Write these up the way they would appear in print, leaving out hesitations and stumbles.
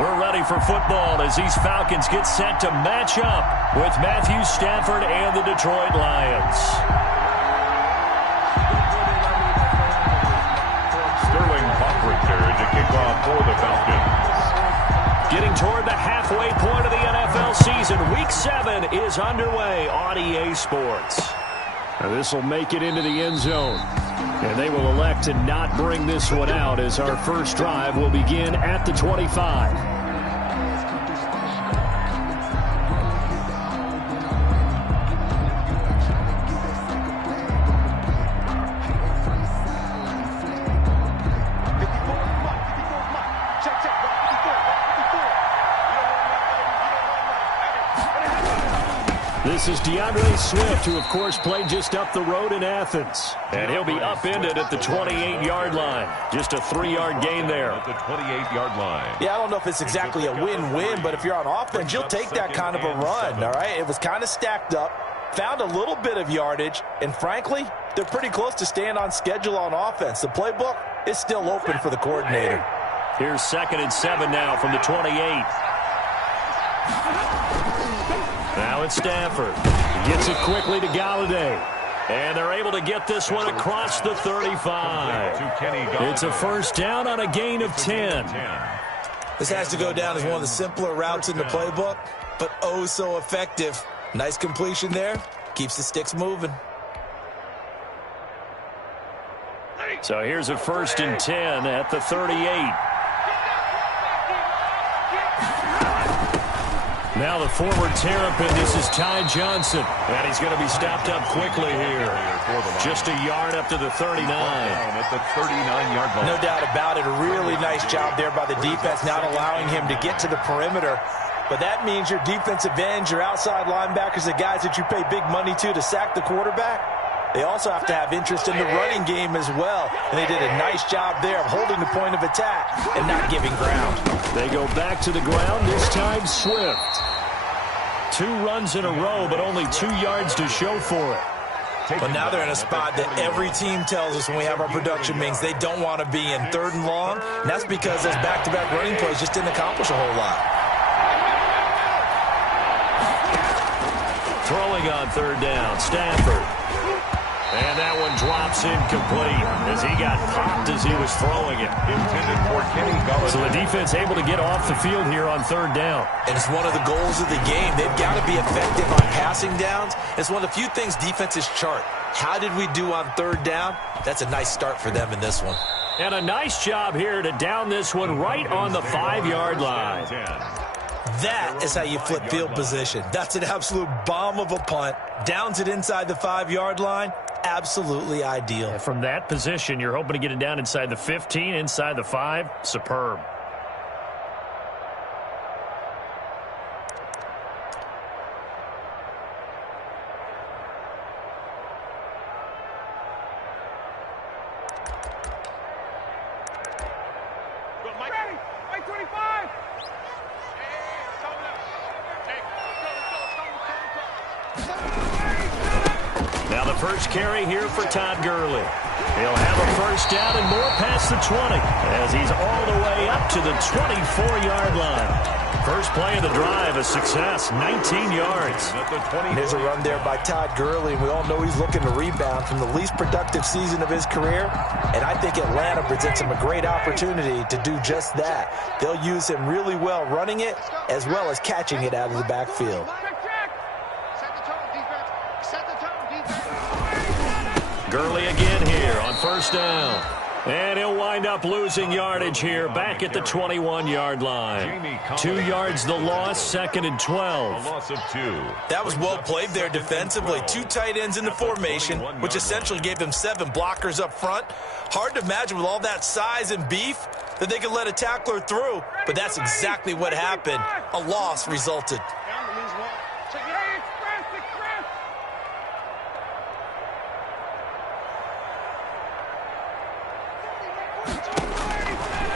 We're ready for football as these Falcons get set to match up with Matthew Stafford and the Detroit Lions. Sterling Cochrane there to kick off for the Falcons. Getting toward the halfway point of the NFL season, Week 7 is underway on EA Sports. This will make it into the end zone. And they will elect to not bring this one out as our first drive will begin at the 25. This is DeAndre Swift, who, of course, played just up the road in Athens. And he'll be upended at the 28-yard line. Just a 3-yard gain there. At the 28-yard line. Yeah, I don't know if it's exactly a win-win, but if you're on offense, you'll take that kind of a run, all right? It was kind of stacked up, found a little bit of yardage, and frankly, they're pretty close to staying on schedule on offense. The playbook is still open for the coordinator. Here's 2nd and 7 now from the 28. Now it's Stafford. Gets it quickly to Galladay. And they're able to get this one across the 35. It's a first down on a gain of 10. This has to go down as one of the simpler routes in the playbook, but oh so effective. Nice completion there. Keeps the sticks moving. So here's a 1st and 10 at the 38. Now the forward terrapin, this is Ty Johnson. And he's going to be stopped up quickly here. Just a yard up to the 39. At the 39-yard line. No doubt about it. A really nice job there by the defense, not allowing him to get to the perimeter. But that means your defensive ends, your outside linebackers, the guys that you pay big money to sack the quarterback, they also have to have interest in the running game as well. And they did a nice job there of holding the point of attack and not giving ground. They go back to the ground, this time Swift. 2 runs in a row, but only 2 yards to show for it. But now they're in a spot that every team tells us when we have our production meetings they don't want to be in, 3rd and long. And that's because those back-to-back running plays just didn't accomplish a whole lot. Throwing on 3rd down, Stafford. And that one drops incomplete as he got popped as he was throwing it. Intended for Kenny Galladay. So the defense able to get off the field here on 3rd down. And it's one of the goals of the game. They've got to be effective on passing downs. It's one of the few things defenses chart. How did we do on 3rd down? That's a nice start for them in this one. And a nice job here to down this one right on the 5-yard line. That is how you flip field position. That's an absolute bomb of a punt. Downs it inside the 5-yard line. Absolutely ideal. And from that position, you're hoping to get it down inside the 15, inside the 5. Superb. Now the first carry here for Todd Gurley. He'll have a first down and more past the 20 as he's all the way up to the 24-yard line. First play of the drive, a success, 19 yards. There's a run there by Todd Gurley, and we all know he's looking to rebound from the least productive season of his career, and I think Atlanta presents him a great opportunity to do just that. They'll use him really well running it as well as catching it out of the backfield. Gurley again here on first down. And he'll wind up losing yardage here back at the 21-yard line. 2 yards the loss, 2nd and 12. A loss of 2. That was well played there defensively. 2 tight ends in the formation, which essentially gave them 7 blockers up front. Hard to imagine with all that size and beef that they could let a tackler through, but that's exactly what happened. A loss resulted.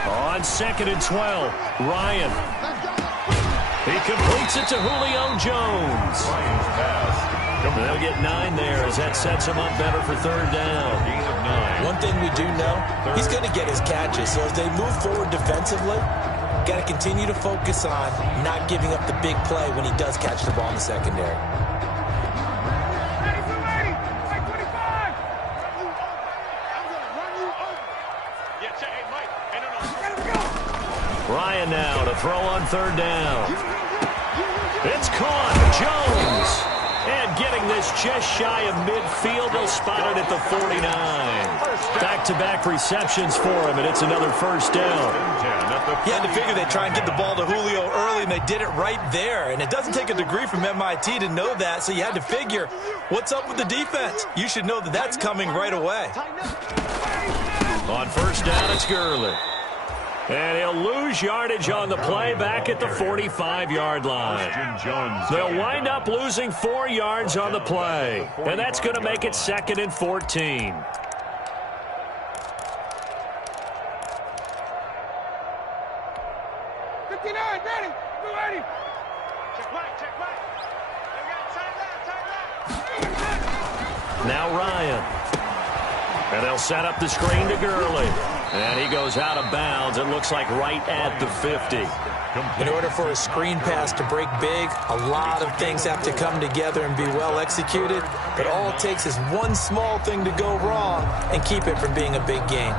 On 2nd and 12, Ryan. He completes it to Julio Jones. Ryan's pass. They'll get 9 there as that sets him up better for 3rd down. Gain of 9. One thing we do know, he's going to get his catches. So as they move forward defensively, Got to continue to focus on not giving up the big play when he does catch the ball in the secondary. Ryan now to throw on third down. It's caught. Jones. And getting this just shy of midfield. They'll spot it at the 49. Back-to-back receptions for him, and it's another first down. You had to figure they'd try and get the ball to Julio early, and they did it right there. And it doesn't take a degree from MIT to know that, so you had to figure, what's up with the defense? You should know that that's coming right away. On first down, it's Gurley. And he'll lose yardage on the play back at the 45-yard line. They'll wind up losing 4 yards on the play. And that's going to make it 2nd and 14. Now Ryan. And they'll set up the screen to Gurley. And he goes out of bounds. It looks like right at the 50. In order for a screen pass to break big, a lot of things have to come together and be well executed. But all it takes is one small thing to go wrong and keep it from being a big game.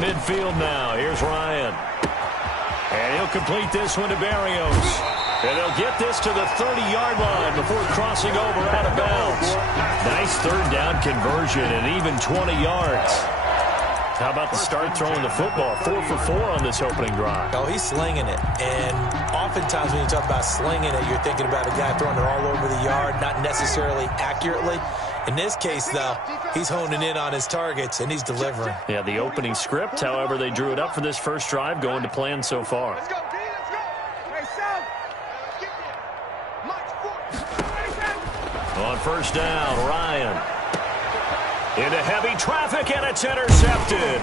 Midfield now. Here's Ryan. And he'll complete this one to Barrios. And they'll get this to the 30-yard line before crossing over out of bounds. Nice third down conversion and even 20 yards. How about the start throwing the football? 4 for 4 on this opening drive. Oh, he's slinging it. And oftentimes when you talk about slinging it, you're thinking about a guy throwing it all over the yard, not necessarily accurately. In this case, though, he's honing in on his targets, and he's delivering. Yeah, the opening script, however, they drew it up for this first drive, going to plan so far. Let's go, D, let's go. Hey, Sam. On first down, Ryan. Into heavy traffic, and it's intercepted.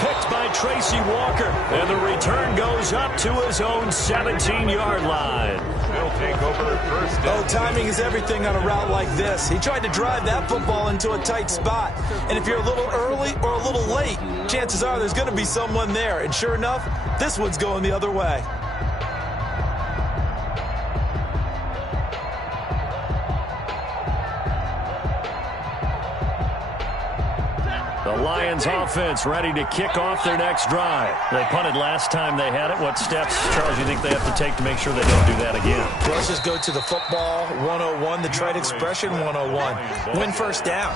Picked by Tracy Walker, and the return goes up to his own 17-yard line. They'll take over first down. Oh, timing is everything on a route like this. He tried to drive that football into a tight spot. And if you're a little early or a little late, chances are there's going to be someone there. And sure enough, this one's going the other way. The Lions offense ready to kick off their next drive. They punted last time they had it. What steps, Charles, you think they have to take to make sure they don't do that again? Well, let's just go to the football 101, the trade expression 101. Win first down.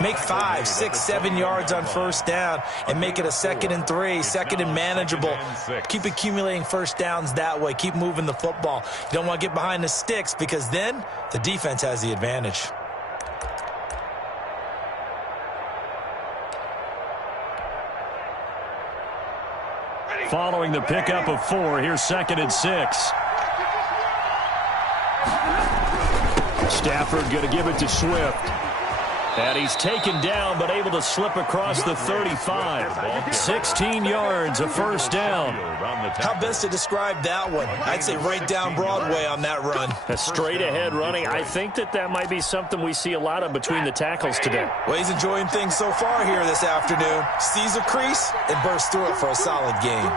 Make 5, 6, 7 yards on first down and make it a 2nd and 3, 2nd and manageable. Keep accumulating first downs that way. Keep moving the football. You don't want to get behind the sticks because then the defense has the advantage. Following the pickup of 4, here's 2nd and 6. Stafford going to give it to Swift. And he's taken down, but able to slip across the 35. 16 yards, a first down. How best to describe that one? I'd say right down Broadway on that run. A straight-ahead running. I think that might be something we see a lot of between the tackles today. Well, he's enjoying things so far here this afternoon. Sees a crease and bursts through it for a solid game.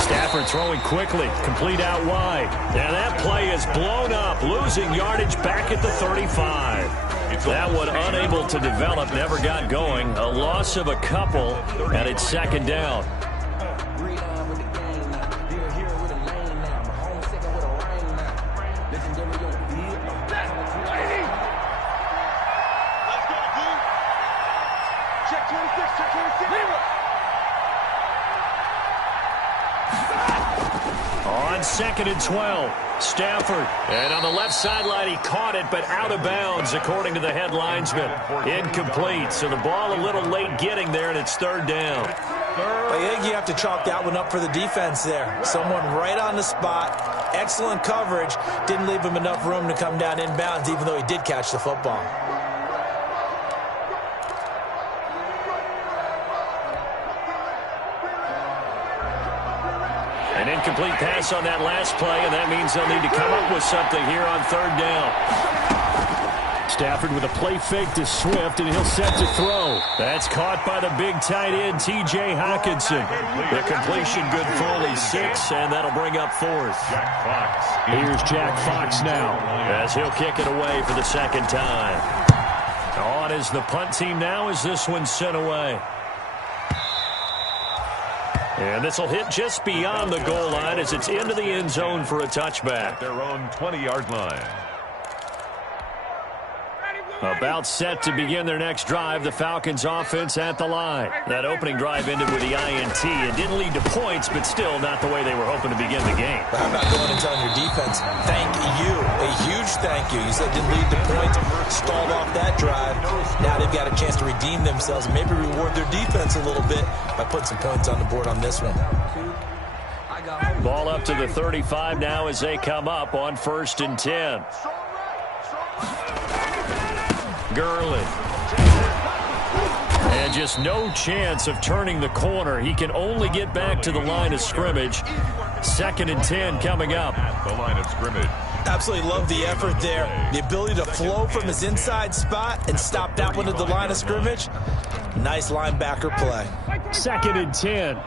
Stafford throwing quickly, complete out wide. And that play is blown up, losing yardage back at the 35. That one unable to develop, never got going. A loss of a couple, and it's 2nd down. On 2nd and 12, Stafford. And on the left sideline, he caught it, but out of bounds, according to the head linesman. Incomplete, so the ball a little late getting there, and it's 3rd down. I think you have to chalk that one up for the defense there. Someone right on the spot, excellent coverage, didn't leave him enough room to come down inbounds, even though he did catch the football. incomplete pass on that last play, and that means they'll need to come up with something here on third down. Stafford with a play fake to Swift, and he'll set to throw. That's caught by the big tight end, T.J. Hockenson. The completion good for only 6, and that'll bring up fourth. Here's Jack Fox now, as he'll kick it away for the second time. On is the punt team now as this one's sent away. And this will hit just beyond the goal line as it's into the end zone for a touchback. At their own 20-yard line. About set to begin their next drive, the Falcons offense at the line. That opening drive ended with the INT. It didn't lead to points, but still not the way they were hoping to begin the game. How about going and telling your defense, thank you, a huge thank you. You said it didn't lead to points, stalled off that drive. Now they've got a chance to redeem themselves and maybe reward their defense a little bit by putting some points on the board on this one. Ball up to the 35 now as they come up on 1st and 10. Gurley. And just no chance of turning the corner. He can only get back to the line of scrimmage. 2nd and 10 coming up. At the line of scrimmage. Absolutely love the effort there. The ability to flow from his inside spot and stop that one at the line of scrimmage. Nice linebacker play. 2nd and 10.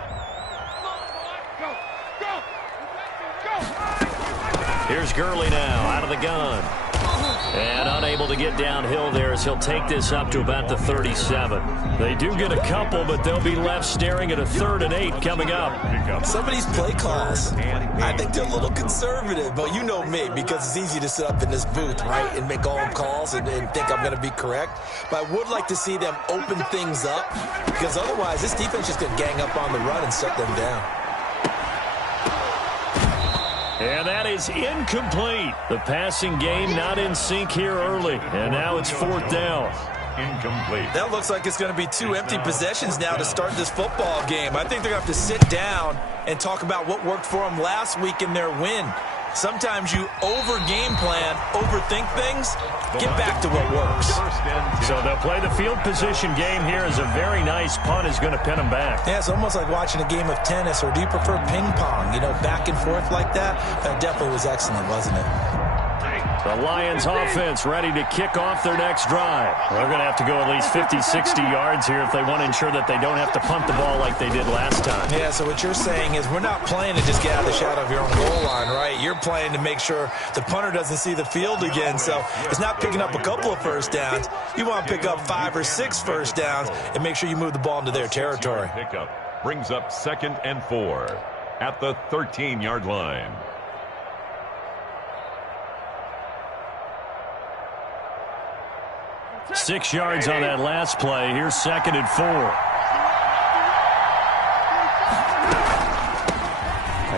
Here's Gurley now out of the gun. And unable to get downhill there as he'll take this up to about the 37. They do get a couple, but they'll be left staring at a 3rd and 8 coming up. Some of these play calls, I think they're a little conservative, but you know me, because it's easy to sit up in this booth, right, and make all them calls and think I'm going to be correct. But I would like to see them open things up, because otherwise this defense is going to gang up on the run and shut them down. And that is incomplete. The passing game not in sync here early. And now it's 4th down. Incomplete. That looks like it's going to be 2 empty possessions now to start this football game. I think they're going to have to sit down and talk about what worked for them last week in their win. Sometimes you over-game plan, overthink things, get back to what works. So they'll play the field position game here as a very nice punt is going to pin them back. Yeah, it's almost like watching a game of tennis, or do you prefer ping pong? You know, back and forth like that? That definitely was excellent, wasn't it? The Lions offense ready to kick off their next drive. They're going to have to go at least 50, 60 yards here if they want to ensure that they don't have to punt the ball like they did last time. Yeah, so what you're saying is we're not playing to just get out of the shadow of your own goal line, right? You're playing to make sure the punter doesn't see the field again. So it's not picking up a couple of first downs. You want to pick up 5 or 6 first downs and make sure you move the ball into their territory. Pickup brings up 2nd and 4 at the 13-yard line. 6 yards on that last play. Here's 2nd and 4.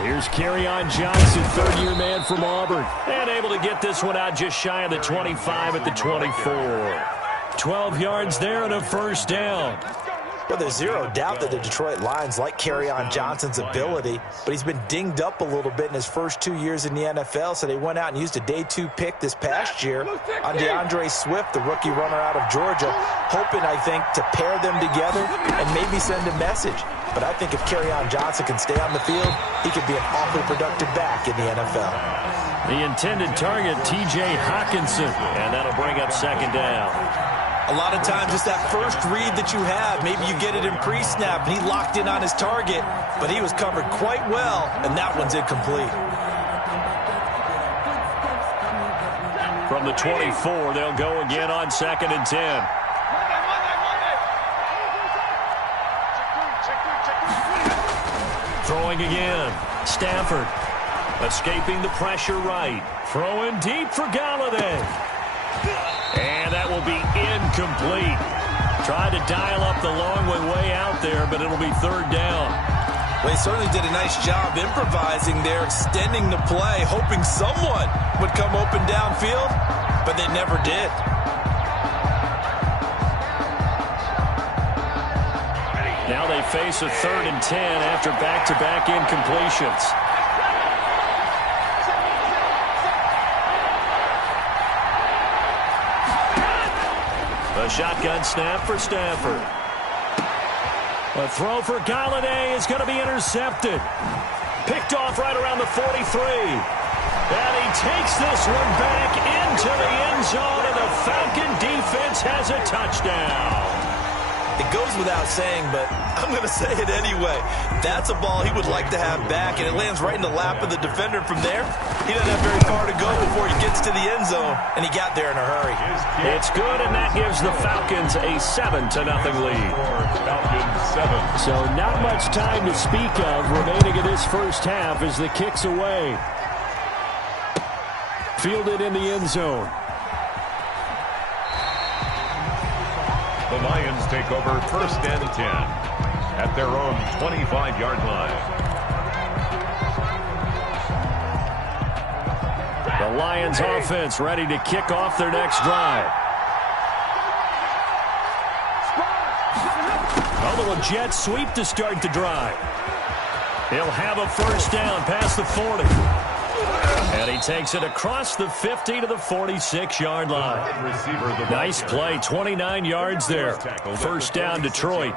Here's Kerryon Johnson, 3rd-year man from Auburn. And able to get this one out just shy of the 25 at the 24. 12 yards there and a first down. Well, there's zero doubt that the Detroit Lions like Kerryon Johnson's ability, but he's been dinged up a little bit in his first 2 years in the NFL, so they went out and used a day 2 pick this past year on DeAndre Swift, the rookie runner out of Georgia, hoping, I think, to pair them together and maybe send a message. But I think if Kerryon Johnson can stay on the field, he could be an awfully productive back in the NFL. The intended target, T.J. Hockenson, and that'll bring up 2nd down. A lot of times it's that first read that you have. Maybe you get it in pre-snap, and he locked in on his target, but he was covered quite well, and that one's incomplete. From the 24, they'll go again on 2nd and 10. Throwing again. Stafford escaping the pressure right. Throwing deep for Galladay. And that will be incomplete. Tried to dial up the long way out there, but it'll be 3rd down. Well, he certainly did a nice job improvising there, extending the play, hoping someone would come open downfield, but they never did. Now they face a 3rd and 10 after back-to-back incompletions. A shotgun snap for Stafford. A throw for Galladay is going to be intercepted. Picked off right around the 43. And he takes this one back into the end zone, and the Falcon defense has a touchdown. It goes without saying, but I'm going to say it anyway. That's a ball he would like to have back, and it lands right in the lap of the defender. From there, he doesn't have very far to go before he gets to the end zone, and he got there in a hurry. It's good, and that gives the Falcons a 7-0 lead. So not much time to speak of remaining in this first half as the kick's away. Fielded in the end zone. The Lions take over 1st and 10 at their own 25-yard line. The Lions offense ready to kick off their next drive. Oh, the jet sweep to start the drive. He'll have a first down past the 40. And he takes it across the 50 to the 46-yard line. Nice play, 29 yards there. First down, Detroit.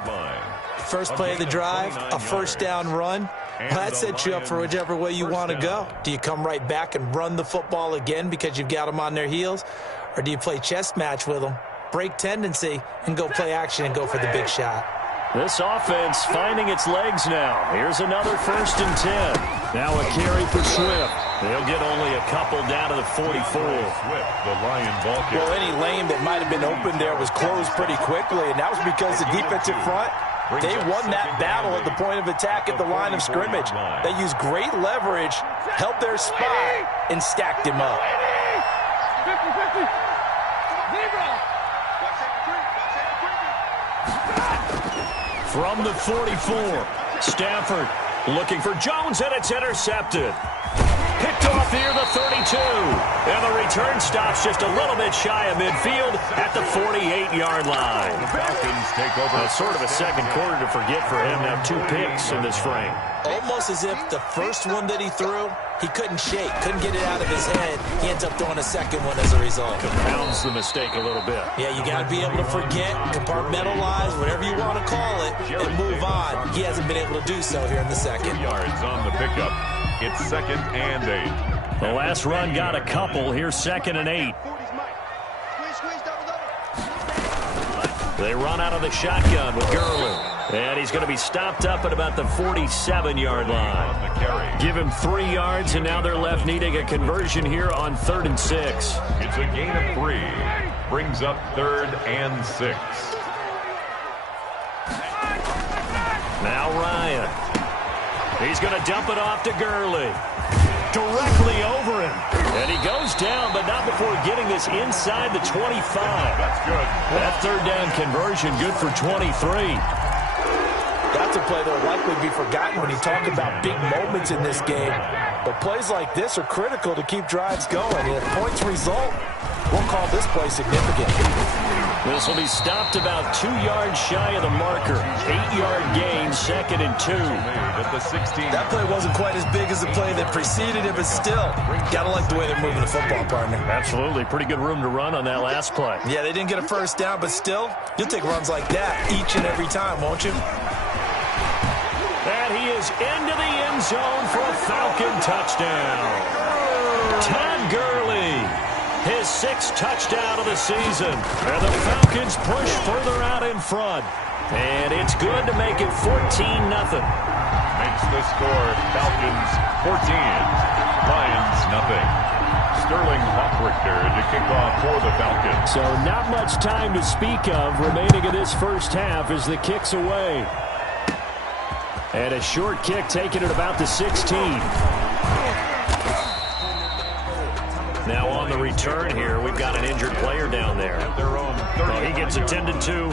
First play of the drive, a first down run. Well, that sets you up for whichever way you want to go. Do you come right back and run the football again because you've got them on their heels? Or do you play chess match with them, break tendency, and go play action and go for the big shot? This offense finding its legs now. Here's another 1st and 10. Now a carry for Swift. They'll get only a couple down to the 44. The Lion ball kick. Well, any lane that might have been open there was closed pretty quickly, and that was because the defensive front, they won that battle at the point of attack at the line of scrimmage. They used great leverage, held their spot, and stacked him up. 50-50. Zero. From the 44, Stafford looking for Jones, and it's intercepted. Picked off near the 32. And the return stops just a little bit shy of midfield at the 48-yard line. The Falcons take over. That's sort of a second quarter to forget for him. Now 2 picks in this frame. Almost as if the first one that he threw, he couldn't shake, couldn't get it out of his head. He ends up throwing a second one as a result. Compounds the mistake a little bit. Yeah, you got to be able to forget, compartmentalize, whatever you want to call it, and move on. He hasn't been able to do so here in the second. 2 yards on the pickup. It's 2nd and 8. The last run got a couple. Here's 2nd and 8. They run out of the shotgun with Gurley. And he's going to be stopped up at about the 47-yard line. Give him 3 yards, and now they're left needing a conversion here on 3rd and 6. It's a gain of 3. Brings up 3rd and 6. Now Ryan. He's going to dump it off to Gurley. Directly over him. And he goes down, but not before getting this inside the 25. That's good. That 3rd down conversion good for 23. That's a play that will likely be forgotten when you talk about big moments in this game. But plays like this are critical to keep drives going. And if points result, we'll call this play significant. This will be stopped about 2 yards shy of the marker. 8-yard gain, 2nd and 2. At the 16. That play wasn't quite as big as the play that preceded it, but still, gotta like the way they're moving the football, partner. Absolutely. Pretty good room to run on that last play. Yeah, they didn't get a first down, but still, you'll take runs like that each and every time, won't you? And he is into the end zone for a Falcon touchdown. Todd Gurley, his 6th touchdown of the season. And the Falcons push further out in front. And it's good to make it 14-0. Makes the score Falcons 14, Lions nothing. Sterling Hoffrichter to kick off for the Falcons. So not much time to speak of remaining in this first half as the kick's away. And a short kick taken at about the 16. Now on the return here, we've got an injured player down there. Well, he gets attended to.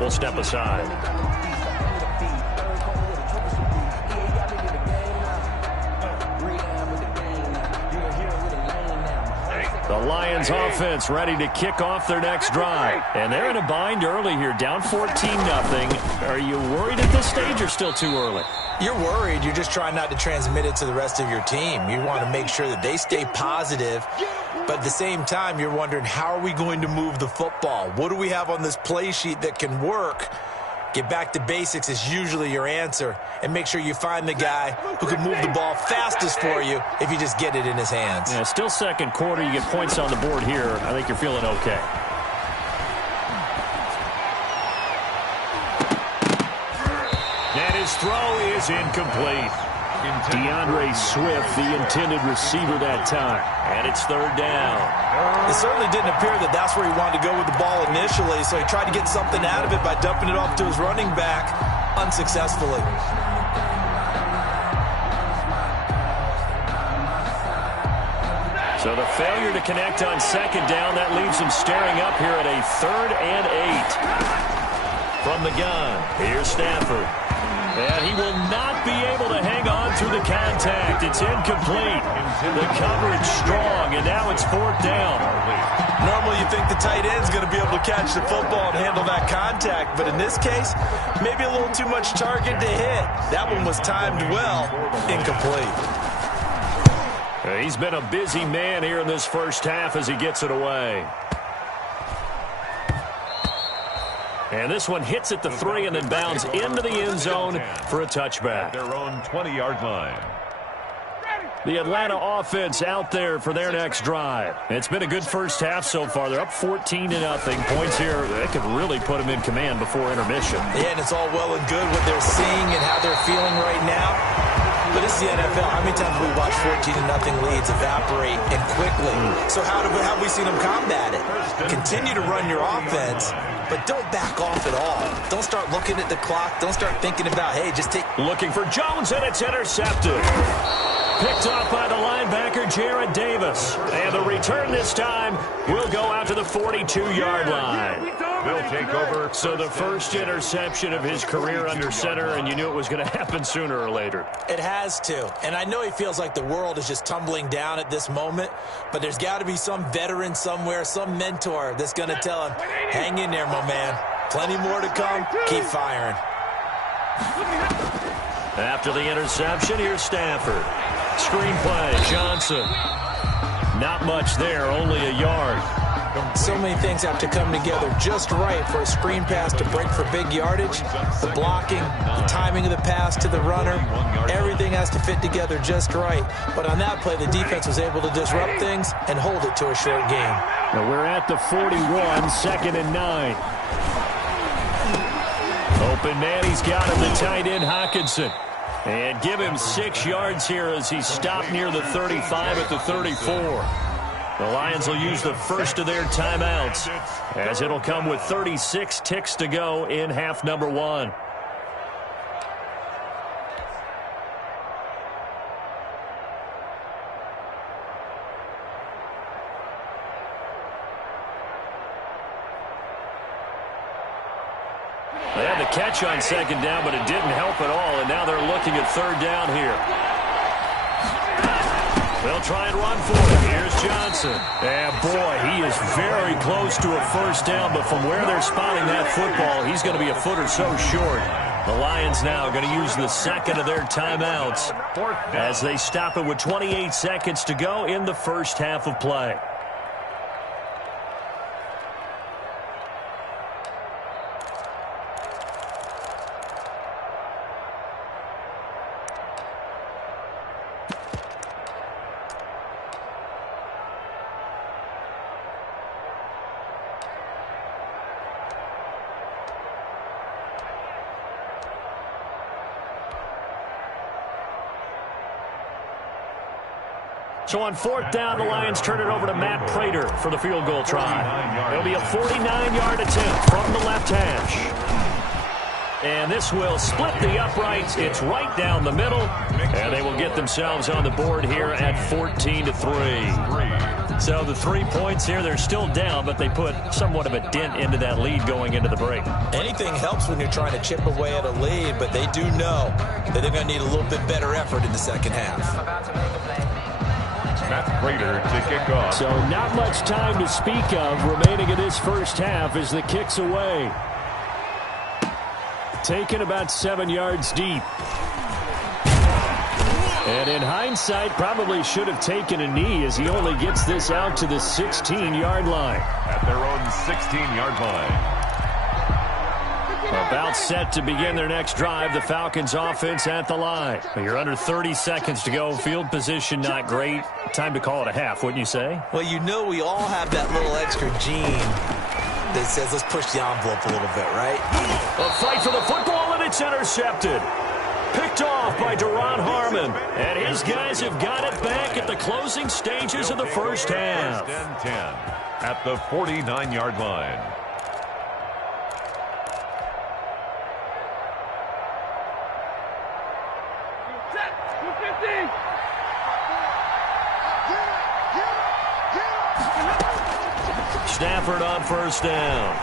We'll step aside. The Lions offense ready to kick off their next drive. And they're in a bind early here, down 14-0. Are you worried at this stage or still too early? You're worried. You're just trying not to transmit it to the rest of your team. You want to make sure that they stay positive. But at the same time, you're wondering, how are we going to move the football? What do we have on this play sheet that can work? Get back to basics is usually your answer, and make sure you find the guy who can move the ball fastest for you if you just get it in his hands. Yeah, still second quarter. You get points on the board here. I think you're feeling okay. And his throw is incomplete. DeAndre Swift, the intended receiver that time. And it's third down. It certainly didn't appear that that's where he wanted to go with the ball initially, so he tried to get something out of it by dumping it off to his running back unsuccessfully. So the failure to connect on second down, that leaves him staring up here at a 3rd and 8. From the gun, here's Stafford. And he will not be able to hang on through the contact. It's incomplete. The coverage strong, and now it's 4th down. Normally you think the tight end's going to be able to catch the football and handle that contact, but in this case, maybe a little too much target to hit. That one was timed well, incomplete. He's been a busy man here in this first half as he gets it away. And this one hits at the 3 and then bounds into the end zone for a touchback. Their own 20-yard line. The Atlanta offense out there for their next drive. It's been a good first half so far. They're up 14-0. Points here, they could really put them in command before intermission. Yeah, and it's all well and good what they're seeing and how they're feeling right now. But this is the NFL. How many times have we watched 14-0 leads evaporate and quickly? So how have we seen them combat it? Continue to run your offense, but don't back off at all. Don't start looking at the clock. Don't start thinking about, hey, just take... Looking for Jones, and it's intercepted. Picked off by the linebacker, Jared Davis. And the return this time will go out to the 42-yard line. They'll take over. So the first interception of his career under center, and you knew it was going to happen sooner or later. It has to. And I know he feels like the world is just tumbling down at this moment, but there's got to be some veteran somewhere, some mentor that's going to tell him, hang in there, my man. Plenty more to come. Keep firing. After the interception, here's Stafford. Screenplay, Johnson. Not much there, only a yard. So many things have to come together just right for a screen pass to break for big yardage. The blocking, the timing of the pass to the runner, everything has to fit together just right. But on that play, the defense was able to disrupt things and hold it to a short game. Now we're at the 41, 2nd and 9. Open man, he's got him, the tight end, Hockenson. And give him 6 yards here as he's stopped near the 35 at the 34. The Lions will use the first of their timeouts as it'll come with 36 ticks to go in half number 1. They had the catch on second down, but it didn't help at all, and now they're looking at 3rd down here. They'll try and run for it. Here's Johnson. And boy, he is very close to a first down, but from where they're spotting that football, he's going to be a foot or so short. The Lions now going to use the second of their timeouts as they stop it with 28 seconds to go in the first half of play. So on 4th down, the Lions turn it over to Matt Prater for the field goal try. It'll be a 49-yard attempt from the left hash. And this will split the uprights. It's right down the middle. And they will get themselves on the board here at 14-3. So the 3 points here, they're still down, but they put somewhat of a dent into that lead going into the break. Anything helps when you're trying to chip away at a lead, but they do know that they're going to need a little bit better effort in the second half. Matt Prater to kick off. So not much time to speak of remaining in this first half as the kick's away. Taken about 7 yards deep. And in hindsight, probably should have taken a knee as he only gets this out to the 16-yard line. At their own 16-yard line. A About set to begin their next drive. The Falcons offense at the line. You're under 30 seconds to go. Field position not great. Time to call it a half, wouldn't you say? Well, you know we all have that little extra gene that says let's push the envelope a little bit, right? A fight for the football, and it's intercepted. Picked off by Duron Harmon. And his guys have got it back at the closing stages of the first half. First and 10 at the 49-yard line. Stafford on first down.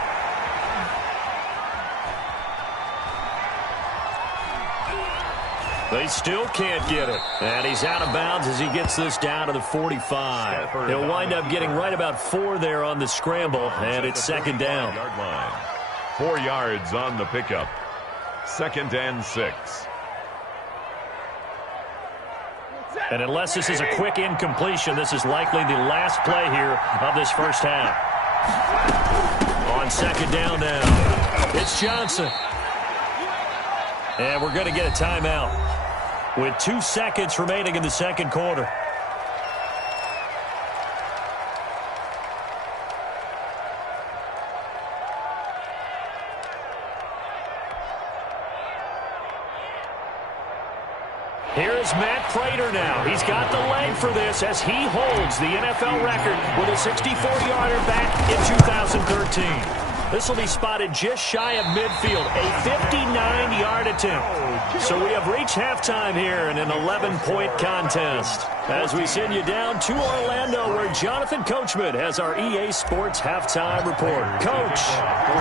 They still can't get it. And he's out of bounds as he gets this down to the 45. He'll wind up getting right about 4 there on the scramble, and it's second down. 4 yards on the pickup. 2nd and 6. And unless this is a quick incompletion, this is likely the last play here of this first half. On second down now, it's Johnson. And we're going to get a timeout with 2 seconds remaining in the second quarter. Here's Matt Prater now. He's got the leg for this as he holds the NFL record with a 64-yarder back in 2013. This will be spotted just shy of midfield, a 59-yard attempt. So we have reached halftime here in an 11-point contest. As we send you down to Orlando, where Jonathan Coachman has our EA Sports halftime report. Coach,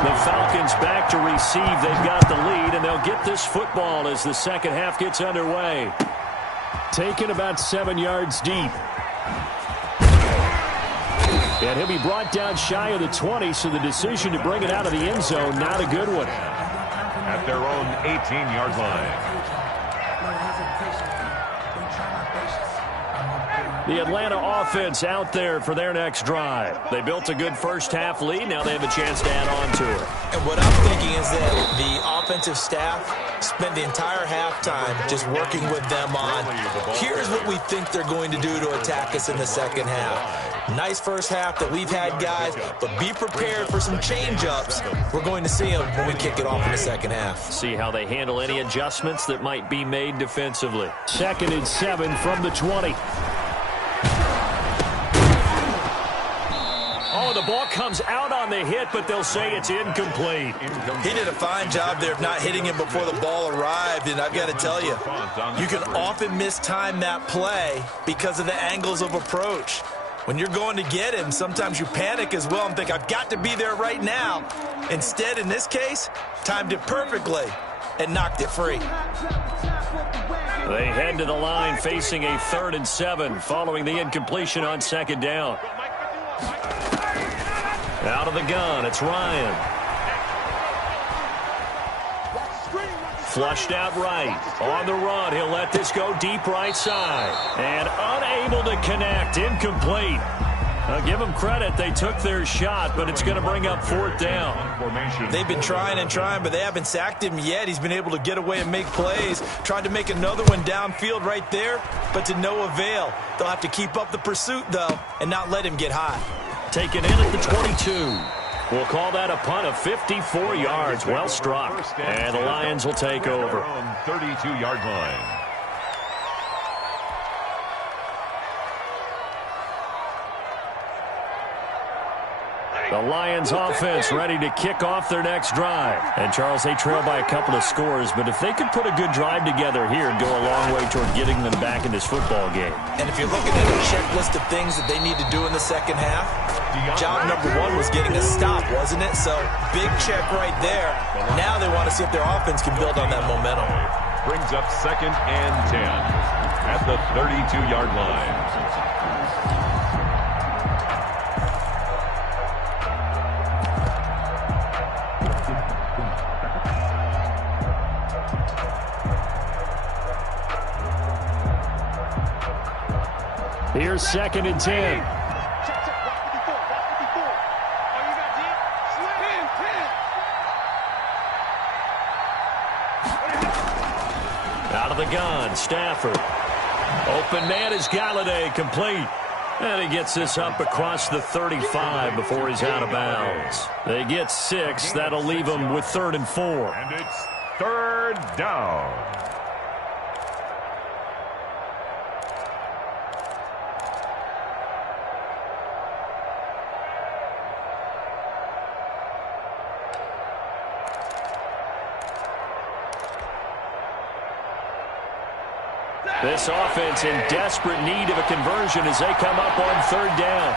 the Falcons back to receive. They've got the lead, and they'll get this football as the second half gets underway. Taken about 7 yards deep. And he'll be brought down shy of the 20, so the decision to bring it out of the end zone, not a good one. At their own 18-yard line. The Atlanta offense out there for their next drive. They built a good first-half lead. Now they have a chance to add on to it. And what I'm thinking is that the offensive staff spent the entire halftime just working with them on, here's what we think they're going to do to attack us in the second half. Nice first half that we've had, guys, but be prepared for some change-ups. We're going to see them when we kick it off in the second half. See how they handle any adjustments that might be made defensively. 2nd and 7 from the 20. Oh, the ball comes out on the hit, but they'll say it's incomplete. He did a fine job there of not hitting him before the ball arrived, and I've got to tell you, you can often mistime that play because of the angles of approach. When you're going to get him, sometimes you panic as well and think, I've got to be there right now. Instead, in this case, timed it perfectly and knocked it free. They head to the line facing a 3rd and 7 following the incompletion on second down. Out of the gun, it's Ryan. Flushed out right. On the run, he'll let this go deep right side. And unable to connect, incomplete. I'll give them credit. They took their shot, but it's going to bring up 4th down. They've been trying and trying, but they haven't sacked him yet. He's been able to get away and make plays. Tried to make another one downfield right there, but to no avail. They'll have to keep up the pursuit, though, and not let him get hot. Taken in at the 22. We'll call that a punt of 54 yards. Well struck. And the Lions will take over. 32-yard line. The Lions offense ready to kick off their next drive. And Charles, they trail by a couple of scores, but if they could put a good drive together here, it'd go a long way toward getting them back in this football game. And if you're looking at a checklist of things that they need to do in the second half, job number 1 was getting a stop, wasn't it? So big check right there. Now they want to see if their offense can build on that momentum. Brings up 2nd and 10 at the 32-yard line. Here's 2nd and 10. Out of the gun, Stafford. Open man is Galladay, complete. And he gets this up across the 35 before he's out of bounds. They get 6. That'll leave them with 3rd and 4. And it's 3rd down. This offense in desperate need of a conversion as they come up on 3rd down.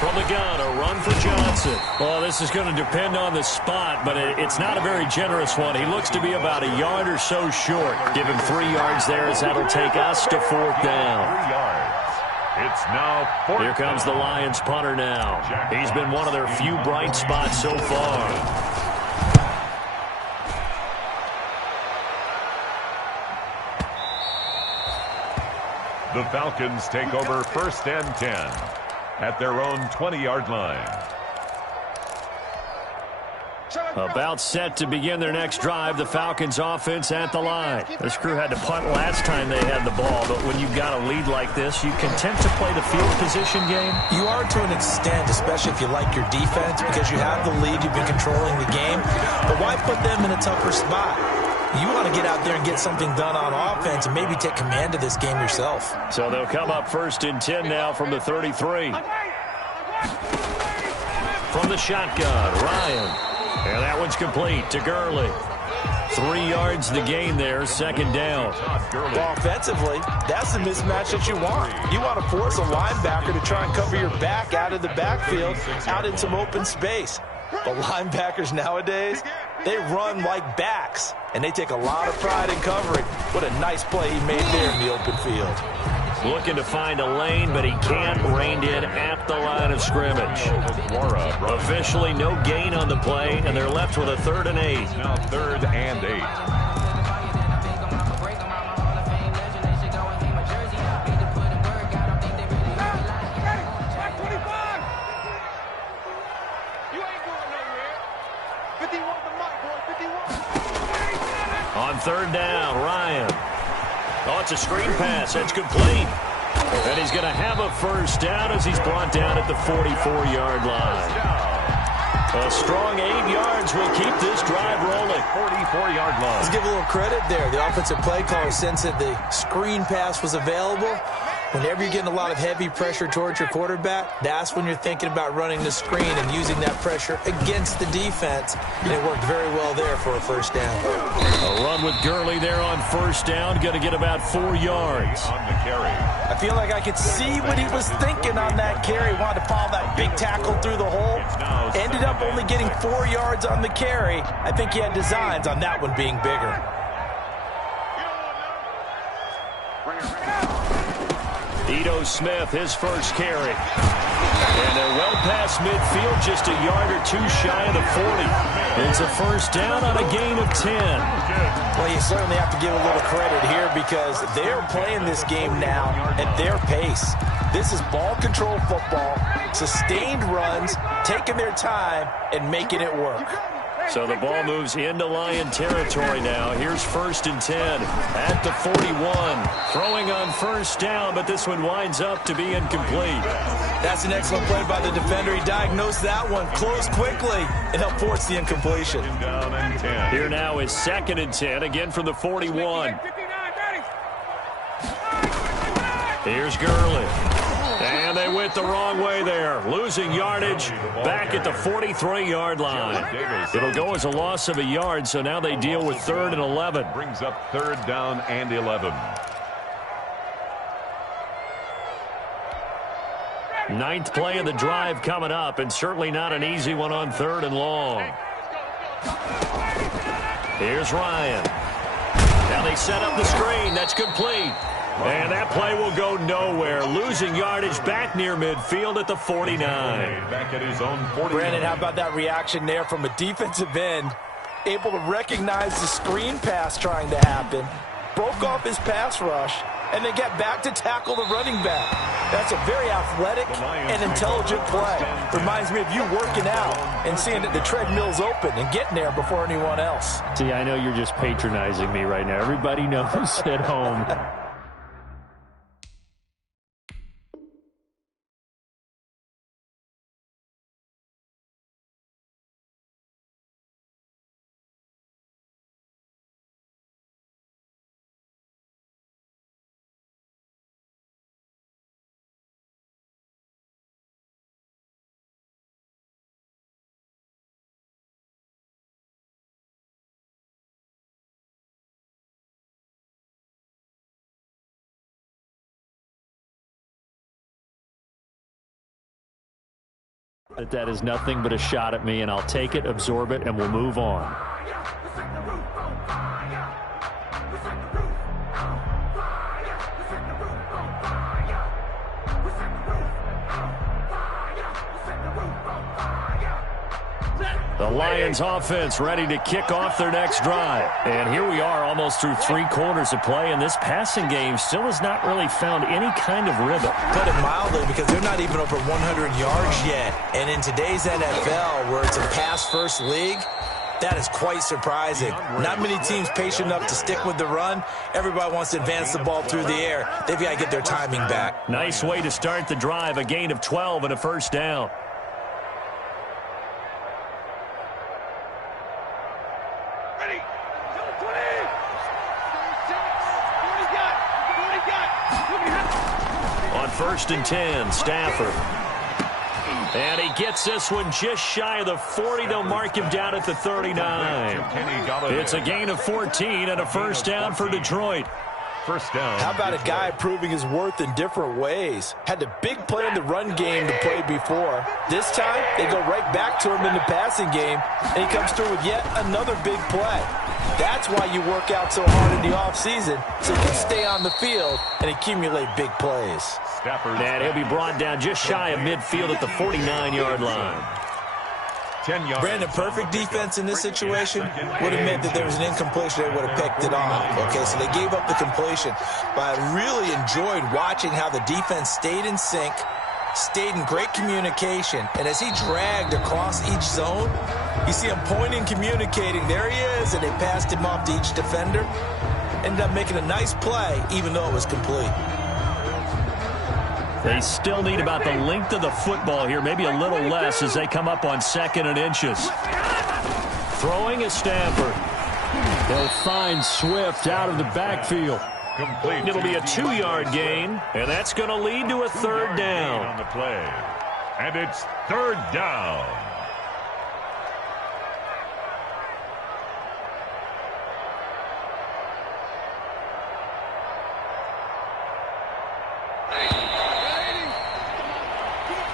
From the gun, a run for Johnson. Well, this is going to depend on the spot, but it's not a very generous one. He looks to be about a yard or so short. Give him 3 yards there as that'll take us to 4th down. 3 yards. It's now 4th. Here comes the Lions punter now. He's been one of their few bright spots so far. The Falcons take over 1st and 10 at their own 20-yard line. About set to begin their next drive, the Falcons offense at the line. This crew had to punt last time they had the ball, but when you've got a lead like this, you content to play the field position game? You are to an extent, especially if you like your defense, because you have the lead, you've been controlling the game. But why put them in a tougher spot? You want to get out there and get something done on offense and maybe take command of this game yourself. So they'll come up 1st and 10 now from the 33. From the shotgun, Ryan. And that one's complete to Gurley. 3 yards the gain there, 2nd down. Well, offensively, that's the mismatch that you want. You want to force a linebacker to try and cover your back out of the backfield, out in some open space. But linebackers nowadays, they run like backs, and they take a lot of pride in covering. What a nice play he made there in the open field. Looking to find a lane, but he can't. Reined in at the line of scrimmage. Officially no gain on the play, and they're left with a 3rd and 8. Now 3rd and 8. On 3rd down, Ryan. Oh, it's a screen pass. That's complete. And he's going to have a 1st down as he's brought down at the 44-yard line. A strong 8 yards will keep this drive rolling. 44-yard line. Let's give a little credit there. The offensive play caller sensed that the screen pass was available. Whenever you're getting a lot of heavy pressure towards your quarterback, that's when you're thinking about running the screen and using that pressure against the defense. And it worked very well there for a 1st down. A run with Gurley there on 1st down. Going to get about 4 yards. On the carry. I feel like I could see what he was thinking on that carry. Wanted to follow that big tackle through the hole. Ended up only getting 4 yards on the carry. I think he had designs on that one being bigger. Ito Smith, his 1st carry. And they're well past midfield, just a yard or 2 shy of the 40. It's a 1st down on a gain of 10. Well, you certainly have to give a little credit here because they're playing this game now at their pace. This is ball control football, sustained runs, taking their time, and making it work. So the ball moves into Lion territory now. Here's 1st and 10 at the 41. Throwing on 1st down, but this one winds up to be incomplete. That's an excellent play by the defender. He diagnosed that one, closed quickly, and helped force the incompletion. Down and 10. Here now is 2nd and 10, again from the 41. Here's Gurley. And they went the wrong way there. Losing yardage back at the 43-yard line. It'll go as a loss of a yard, so now they deal with 3rd and 11. Brings up 3rd down and 11. 9th play of the drive coming up, and certainly not an easy one on 3rd and long. Here's Ryan. Now they set up the screen. That's complete. And that play will go nowhere. Losing yardage back near midfield at the 49. Back at his own 49. Brandon, how about that reaction there from a defensive end? Able to recognize the screen pass trying to happen. Broke off his pass rush. And then get back to tackle the running back. That's a very athletic and intelligent play. Reminds me of you working out and seeing that the treadmill's open and getting there before anyone else. See, I know you're just patronizing me right now. Everybody knows at home. That is nothing but a shot at me, and I'll take it, absorb it, and we'll move on. The Lions offense ready to kick off their next drive. And here we are almost through 3 quarters of play, and this passing game still has not really found any kind of rhythm. Put it mildly, because they're not even over 100 yards yet. And in today's NFL, where it's a pass-first league, that is quite surprising. Not many teams patient enough to stick with the run. Everybody wants to advance the ball through the air. They've got to get their timing back. Nice way to start the drive, a gain of 12 and a first down. On 1st and 10, Stafford. And he gets this one just shy of the 40. They'll mark him down at the 39. It's a gain of 14 and a first down for Detroit. First down. How about a guy proving his worth in different ways? Had the big play in the run game to play before. This time, they go right back to him in the passing game, and he comes through with yet another big play. That's why you work out so hard in the offseason, so you can stay on the field and accumulate big plays. And he'll be brought down just shy of midfield at the 49-yard line. 10 yards. Brandon, perfect defense in this situation would have meant that there was an incompletion. They would have picked it off. Okay, so they gave up the completion. But I really enjoyed watching how the defense stayed in sync, stayed in great communication, and as he dragged across each zone, you see him pointing, communicating. There he is, and they passed him off to each defender. Ended up making a nice play, even though it was complete. They still need about the length of the football here, maybe a little less as they come up on 2nd and inches. Throwing is Stafford. They'll find Swift out of the backfield. Complete. It'll be a 2-yard gain, and that's going to lead to a 3rd down. On the play. And it's 3rd down.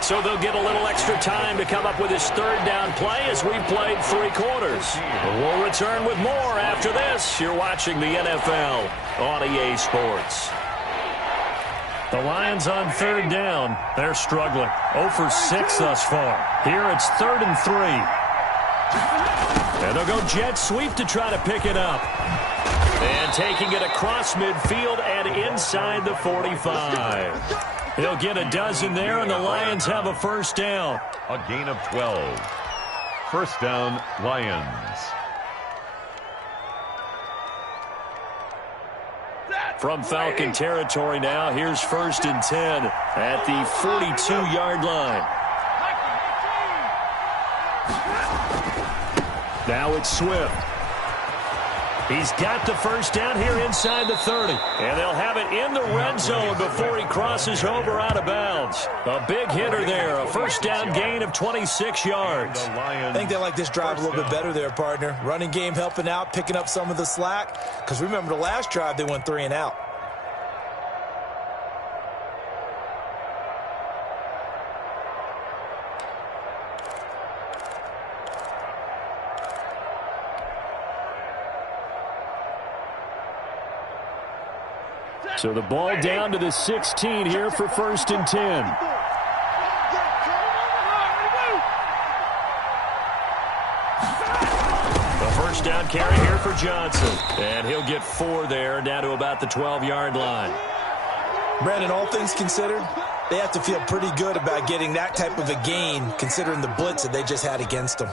So they'll get a little extra time to come up with his 3rd down play as we've played 3 quarters. We'll return with more after this. You're watching the NFL on EA Sports. The Lions on 3rd down. They're struggling. 0 for 6 thus far. Here it's 3rd and 3. And they'll go jet sweep to try to pick it up. And taking it across midfield and inside the 45. He'll get a dozen there, and the Lions have a first down. A gain of 12. First down, Lions. From Falcon territory now, here's 1st and 10 at the 42-yard line. Now it's Swift. He's got the first down here inside the 30. And they'll have it in the red zone before he crosses over out of bounds. A big hitter there. A first down gain of 26 yards. I think they like this drive a little bit better there, partner. Running game helping out, picking up some of the slack. Because remember the last drive, they went 3 and out. So the ball down to the 16 here for 1st and 10. The first down carry here for Johnson. And he'll get 4 there, down to about the 12-yard line. Brandon, all things considered, They have to feel pretty good about getting that type of a gain, considering the blitz that they just had against them.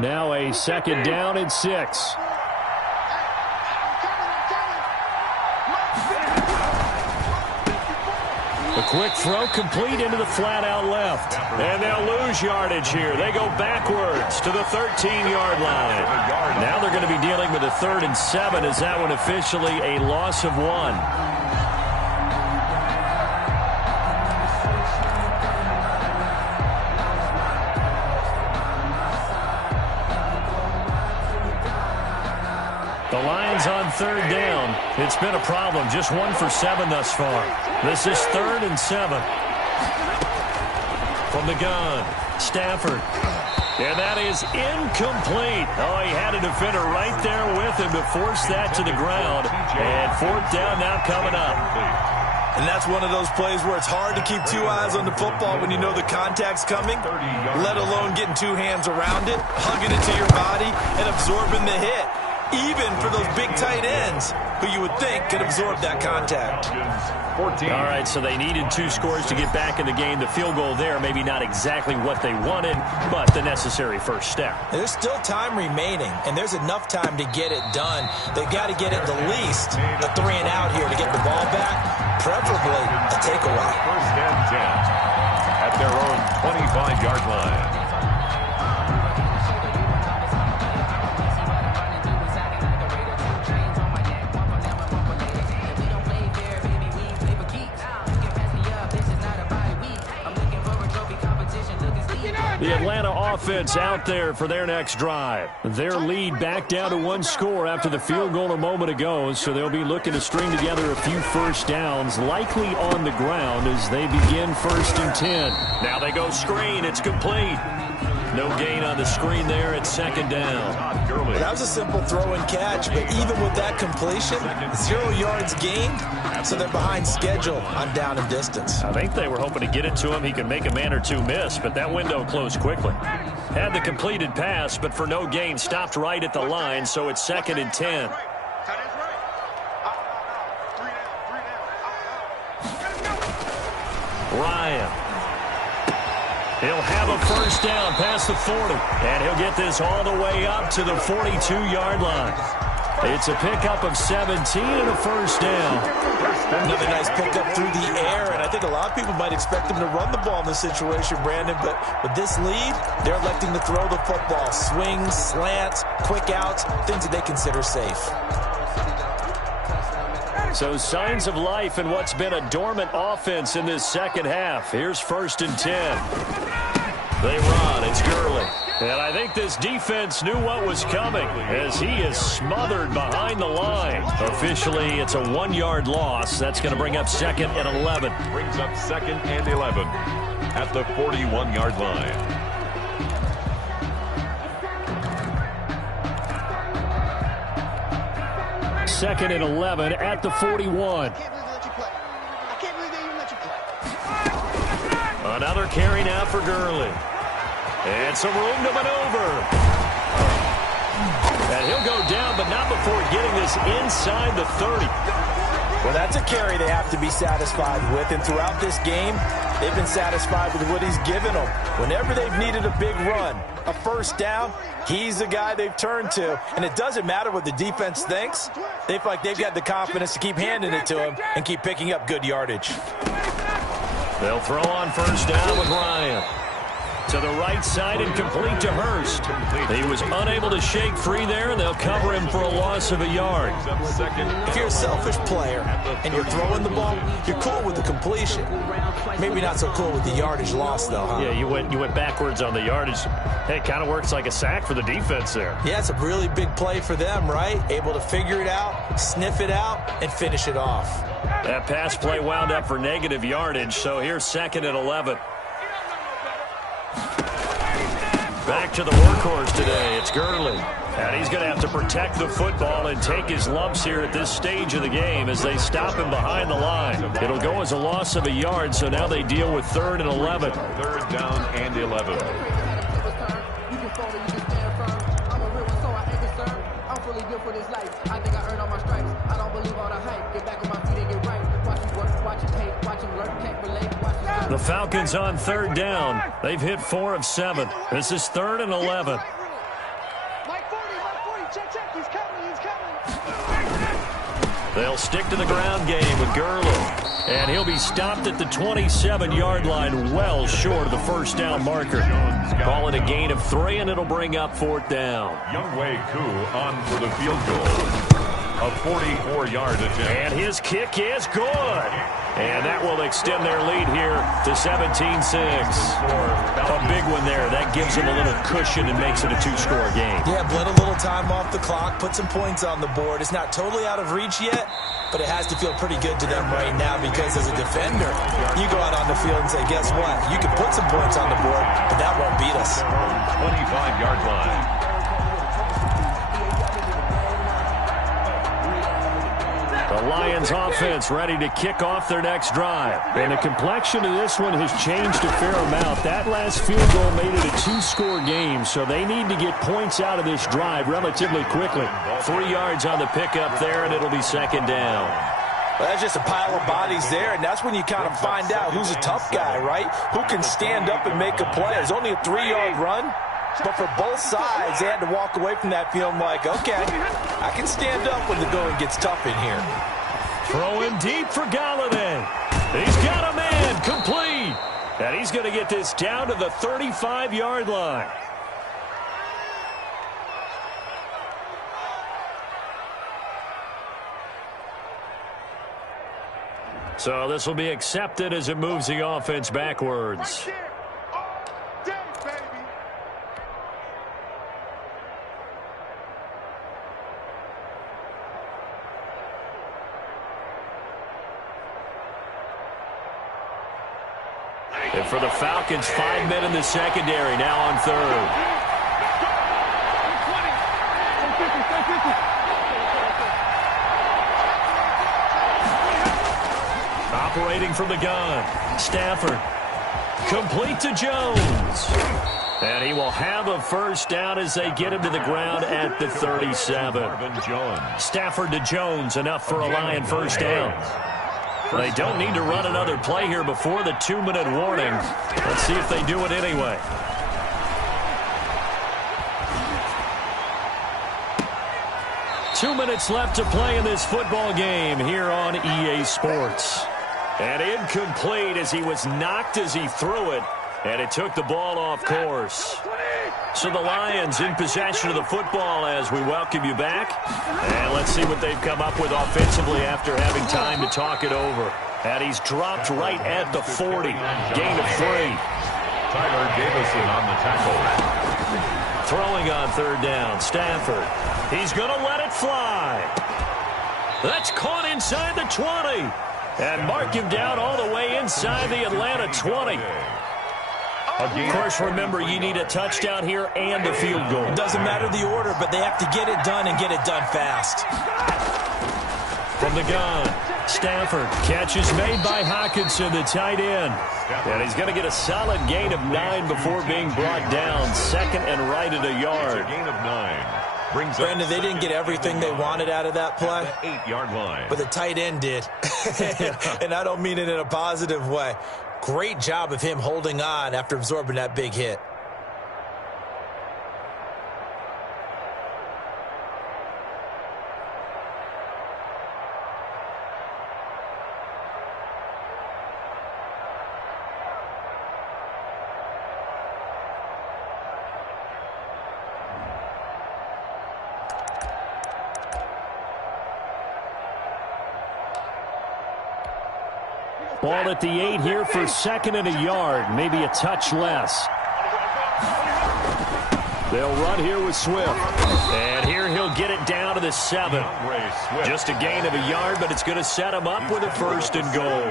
Now a second down and 6. A quick throw complete into the flat out left. And they'll lose yardage here. They go backwards to the 13-yard line. Now they're going to be dealing with a 3rd and 7. Is that one officially a loss of 1? The Lions on 3rd down. It's been a problem. Just 1 for 7 thus far. This is 3rd and 7. From the gun, Stafford. And that is incomplete. Oh, he had a defender right there with him to force that to the ground. And 4th down now coming up. And that's one of those plays where it's hard to keep 2 eyes on the football when you know the contact's coming, let alone getting 2 hands around it, hugging it to your body, and absorbing the hit. Even for those big tight ends, who you would think could absorb that contact. All right, so they needed 2 scores to get back in the game. The field goal there, maybe not exactly what they wanted, but the necessary first step. There's still time remaining, and there's enough time to get it done. They've got to get at the least a 3 and out here to get the ball back, preferably a takeaway. 1st and 10 at their own 25-yard line. The Atlanta offense out there for their next drive. Their lead back down to 1 score after the field goal a moment ago, so they'll be looking to string together a few first downs, likely on the ground as they begin 1st and 10. Now they go screen. It's complete. No gain on the screen there at 2nd down. Well, that was a simple throw and catch, but even with that completion, 0 yards gained, so they're behind schedule on down and distance. I think they were hoping to get it to him. He could make a man or 2 miss, but that window closed quickly. Had the completed pass, but for no gain, stopped right at the line, so it's 2nd and 10. Ryan. He'll have a first down past the 40, and he'll get this all the way up to the 42-yard line. It's a pickup of 17 and a first down. Another nice pickup through the air, and I think a lot of people might expect him to run the ball in this situation, Brandon, but with this lead, they're electing to throw the football. Swings, slants, quick outs, things that they consider safe. So signs of life in what's been a dormant offense in this second half. Here's 1st and 10. They run. It's Gurley. And I think this defense knew what was coming as he is smothered behind the line. Officially, it's a 1-yard loss. That's going to bring up 2nd and 11. Brings up 2nd and 11 at the 41-yard line. Second and 11 at the 41. Another carry now for Gurley. And some room to maneuver. And he'll go down, but not before getting this inside the 30. Well, that's a carry they have to be satisfied with. And throughout this game, they've been satisfied with what he's given them. Whenever they've needed a big run, a first down, he's the guy they've turned to. And it doesn't matter what the defense thinks. They feel like they've got the confidence to keep handing it to him and keep picking up good yardage. They'll throw on first down with Ryan. To the right side and complete to Hurst. He was unable to shake free there, and they'll cover him for a loss of a yard. If you're a selfish player and you're throwing the ball, you're cool with the completion. Maybe not so cool with the yardage loss, though, huh? Yeah, you went backwards on the yardage. Hey, it kind of works like a sack for the defense there. Yeah, it's a really big play for them, right? Able to figure it out, sniff it out, and finish it off. That pass play wound up for negative yardage, so here's 2nd and 11. Back to the workhorse today. It's Gurley. And he's going to have to protect the football and take his lumps here at this stage of the game as they stop him behind the line. It'll go as a loss of a yard, so now they deal with 3rd and 11. 3rd down and 11. this life. I think I earned all my stripes. I don't believe all the hype. Get back on my feet and get right. Watch you work, watch you hate, watch him learn, can't relate. Watch this. The Falcons on third down. They've hit 4 of 7. This is 3rd and 11. Mike 40, check, he's coming. They'll stick to the ground game with Gurley. And he'll be stopped at the 27-yard line, well short of the first down marker. Call it a gain of 3, and it'll bring up 4th down. Younghoe Koo on for the field goal. A 44-yard attempt. And his kick is good. And that will extend their lead here to 17-6. A big one there. That gives them a little cushion and makes it a 2-score game. Yeah, bled a little time off the clock, put some points on the board. It's not totally out of reach yet, but it has to feel pretty good to them right now because as a defender, you go out on the field and say, guess what? You can put some points on the board, but that won't beat us. 25-yard line. The Lions offense ready to kick off their next drive. And the complexion of this one has changed a fair amount. That last field goal made it a 2-score game, so they need to get points out of this drive relatively quickly. 3 yards on the pickup there, and it'll be 2nd down. Well, that's just a pile of bodies there, and that's when you kind of find out who's a tough guy, right? Who can stand up and make a play. It's only a 3-yard run, but for both sides, they had to walk away from that feeling like, okay, I can stand up when the going gets tough in here. Throwing deep for Galladay. He's got a man, complete. And he's going to get this down to the 35-yard line. So this will be accepted as it moves the offense backwards. And for the Falcons, 5 men in the secondary, now on 3rd. Operating from the gun, Stafford. Complete to Jones. And he will have a first down as they get him to the ground at the 37. Stafford to Jones, enough for a Lion first down. They don't need to run another play here before the 2-minute warning. Let's see if they do it anyway. Two minutes left to play in this football game here on EA Sports. And incomplete as he was knocked as he threw it, and it took the ball off course. So the Lions in possession of the football as we welcome you back. And let's see what they've come up with offensively after having time to talk it over. And he's dropped right at the 40. Gain of 3. Tyler Davison on the tackle. Throwing on 3rd down. Stafford. He's going to let it fly. That's caught inside the 20. And mark him down all the way inside the Atlanta 20. Of course, remember, you need a touchdown here and a field goal. Doesn't matter the order, but they have to get it done and get it done fast. From the gun, Stafford. Catch is made by Hockenson, the tight end. And he's going to get a solid gain of 9 before being brought down. 2nd and right at a yard. A gain of 9. Brandon, they didn't get everything they wanted out of that play. 8-yard line. But the tight end did. And I don't mean it in a positive way. Great job of him holding on after absorbing that big hit. Ball at the 8 here for 2nd and a yard, maybe a touch less. They'll run here with Swift. And here he'll get it down to the 7. Just a gain of a yard, but it's going to set him up with a 1st and goal.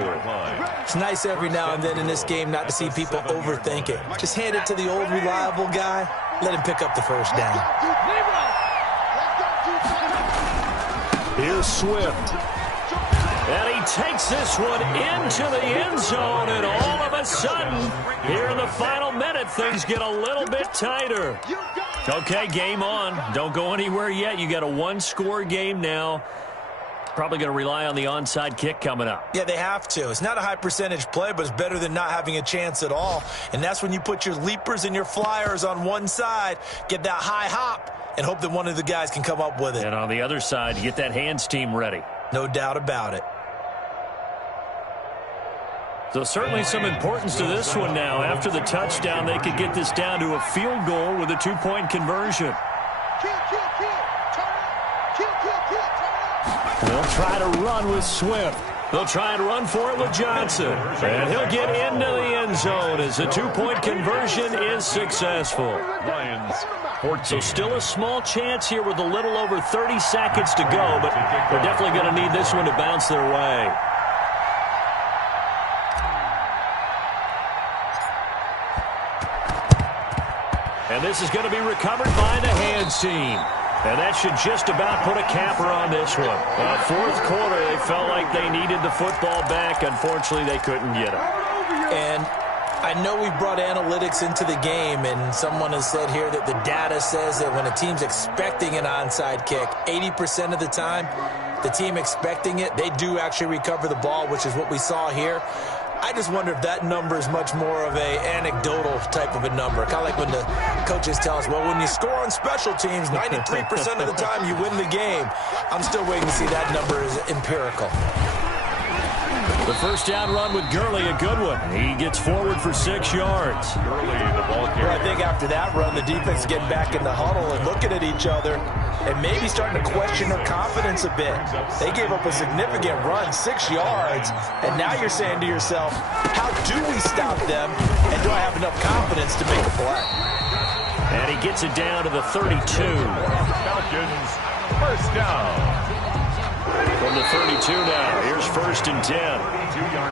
It's nice every now and then in this game not to see people overthink it. Just hand it to the old reliable guy. Let him pick up the first down. Here's Swift. And he takes this one into the end zone, and all of a sudden, here in the final minute, things get a little bit tighter. Okay, game on. Don't go anywhere yet. You got a one-score game now. Probably going to rely on the onside kick coming up. Yeah, they have to. It's not a high-percentage play, but it's better than not having a chance at all. And that's when you put your leapers and your flyers on one side, get that high hop, and hope that one of the guys can come up with it. And on the other side, you get that hands team ready. No doubt about it. So certainly some importance to this one now. After the touchdown, they could get this down to a field goal with a two-point conversion. They'll try to run with Swift. They'll try and run for it with Johnson. And he'll get into the end zone as the two-point conversion is successful. Lions 14. So still a small chance here with a little over 30 seconds to go, but they're definitely going to need this one to bounce their way. And this is going to be recovered by the hands team. And that should just about put a capper on this one. Fourth quarter, they felt like they needed the football back. Unfortunately, they couldn't get it. And I know we brought analytics into the game, and someone has said here that the data says that when a team's expecting an onside kick, 80% of the time, the team expecting it, they do actually recover the ball, which is what we saw here. I just wonder if that number is much more of a anecdotal type of a number. Kind of like when the coaches tell us, well, when you score on special teams, 93% of the time you win the game. I'm still waiting to see that number is empirical. The first down run with Gurley, a good one. He gets forward for 6 yards. Gurley, the ball carrier. Well, I think after that run, the defense is getting back in the huddle and looking at each other and maybe starting to question their confidence a bit. They gave up a significant run, 6 yards, and now you're saying to yourself, how do we stop them, and do I have enough confidence to make a play? And he gets it down to the 32. Falcons, first down. From the 32 now, here's 1st and 10.